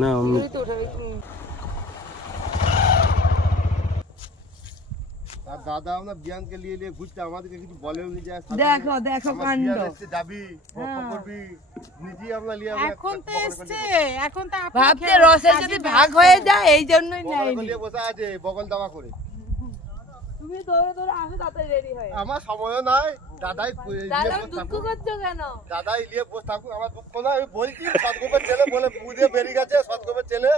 না দাদা আমরা বিয়ানকে নিয়ে ঘুরতে আমাদেরকে কিছু বলেও নি যায়। দেখো দেখো কাণ্ড যাবি করবি নিজে আমরা নিয়ে এখন তো এসছে, এখন তো ভাবতে রসের যদি ভাগ হয়ে যায় এই জন্যই নাই নিয়ে বসে আছে বগল দাওয়া করে। তুমি দৌড়ে দৌড়ে আসো তাতে রেডি হয়ে। আমার সময় নাই দাদাই দাদা দুঃখ করছো কেন? দাদাই নিয়ে বসে থাকুক আমার দুঃখ না। আমি বলছি সৎগোপের ছেলে বলে বুঝে বেরিয়ে গেছে সৎগোপের ছেলে।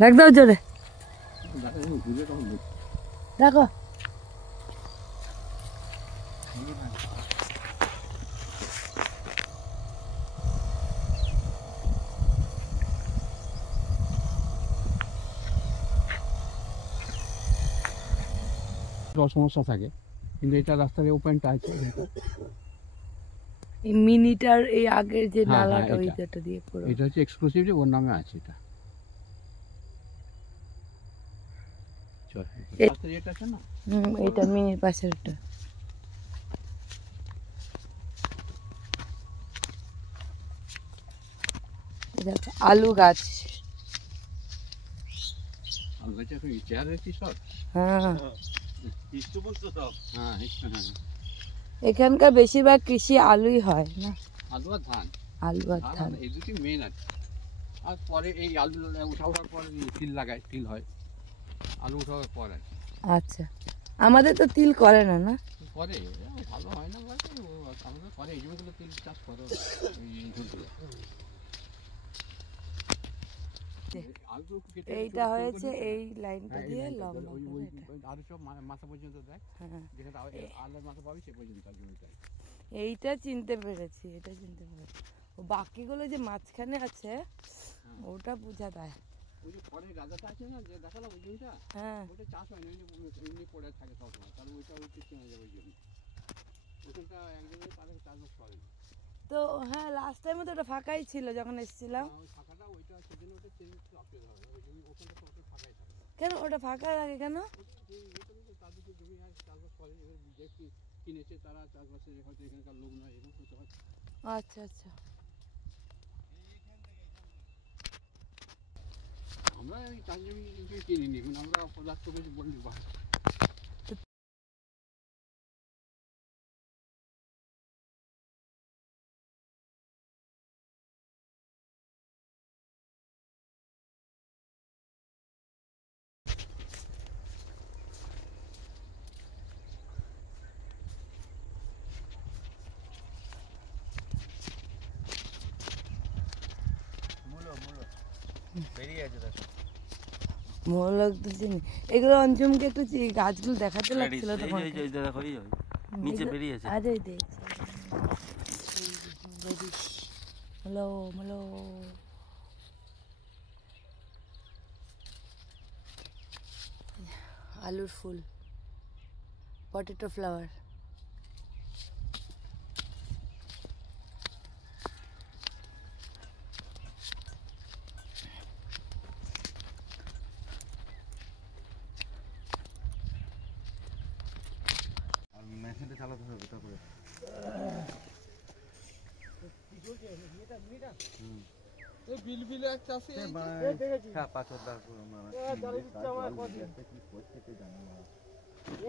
ডাক দাও জোরে দেখো সমস্যা থাকে কিন্তু এটা রাস্তার ওপেনটা আছে এই মিনিটার এই আগের যে নালাটা ওইটা দিয়ে পুরো এটা হচ্ছে এক্সক্লুসিভ যে ওর নামে আছে এটা। এটা আছে না এটা মিনির পাশেরটা। দেখো আলু গাছ। আলু গাছ এখন চেয়ারের কি সব? হ্যাঁ হ্যাঁ এখানকার বেশিরভাগ কৃষি আলুই হয় না। আলু আর ধান। আলু আর ধান এই দুটি মেন আছে। আর পরে এই আলু উঠাবার পর তিল লাগায়, তিল হয় আলু উঠাবার পর আছে। আচ্ছা আমাদের তো তিল করে না না করে ভালো হয় না বলতে আমাদের করে এই জমিগুলো তিল চাষ করে। এইটা হয়েছে এই লাইনটা দিয়ে লম্বা আর সব মাথা পর্যন্ত দেখ যেখানে আলুর মাথা পাবি সে পর্যন্ত জমিটা। এইটা চিনতে পেরেছি, এটা চিনতে পেরেছি। ও বাকিগুলো যে মাঝখানে আছে ওটা বোঝা যায়। ওই যে পরে রাজাটা আছে না যে দেখালাম ওই জমিটা, হ্যাঁ ওটা চাষ হয় না, এমনি পড়ে থাকে সবসময়। তাহলে ওইটা চেনা যাবে ওই জমি। ওখানটা একজনের তাদের চাষবাস করে। তো হ্যাঁ লাস্ট টাইমে তো ওটা ফাঁকাই ছিল যখন এসেছিলাম। ওই ফাঁকাটা ওইটা সেদিন ওটা চেঞ্জ অসুবিধা হবে। ওই জমি ওখানটা তো ওটা ফাঁকাই থাকে। কেন ওটা ফাঁকা থাকে কেন? তাদের যে জমি আর চাষবাস করে যে কিনেছে তারা চাষবাসের হয়তো এখানকার লোক নয় এরকম হতে পারে। আচ্ছা আচ্ছা আমরা এই চাষ জমি কিনিনি, এখন আমরা পদার্থ কিছু বলি। এগুলো অঞ্জুমকে একটু গাছগুলো দেখাতে লাগছিল তখন। নিচে বেরিয়ে আছে। আরে দেখ হ্যালো হ্যালো আলুর ফুল, পটেটো ফ্লাওয়ার। মেশিনটা চালাতে হবে তারপরে এই বিলবিলে একটা আছে হ্যাঁ পাথরদার কি করতে জানি না।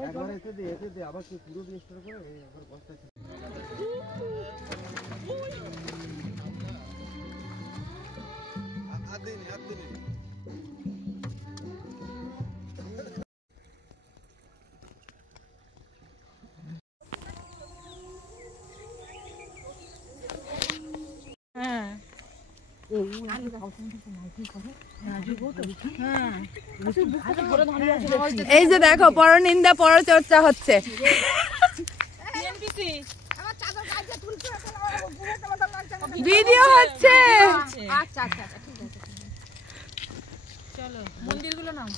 একবার এসে দে আবার কি পুরো দিয়ে স্টোর করে একবার বস্তা আদিন এই যে দেখো পরনিন্দা পরচর্চা হচ্ছে। ভিডিও হচ্ছে। আচ্ছা আচ্ছা ঠিক আছে চলো মন্দিরগুলো নাম।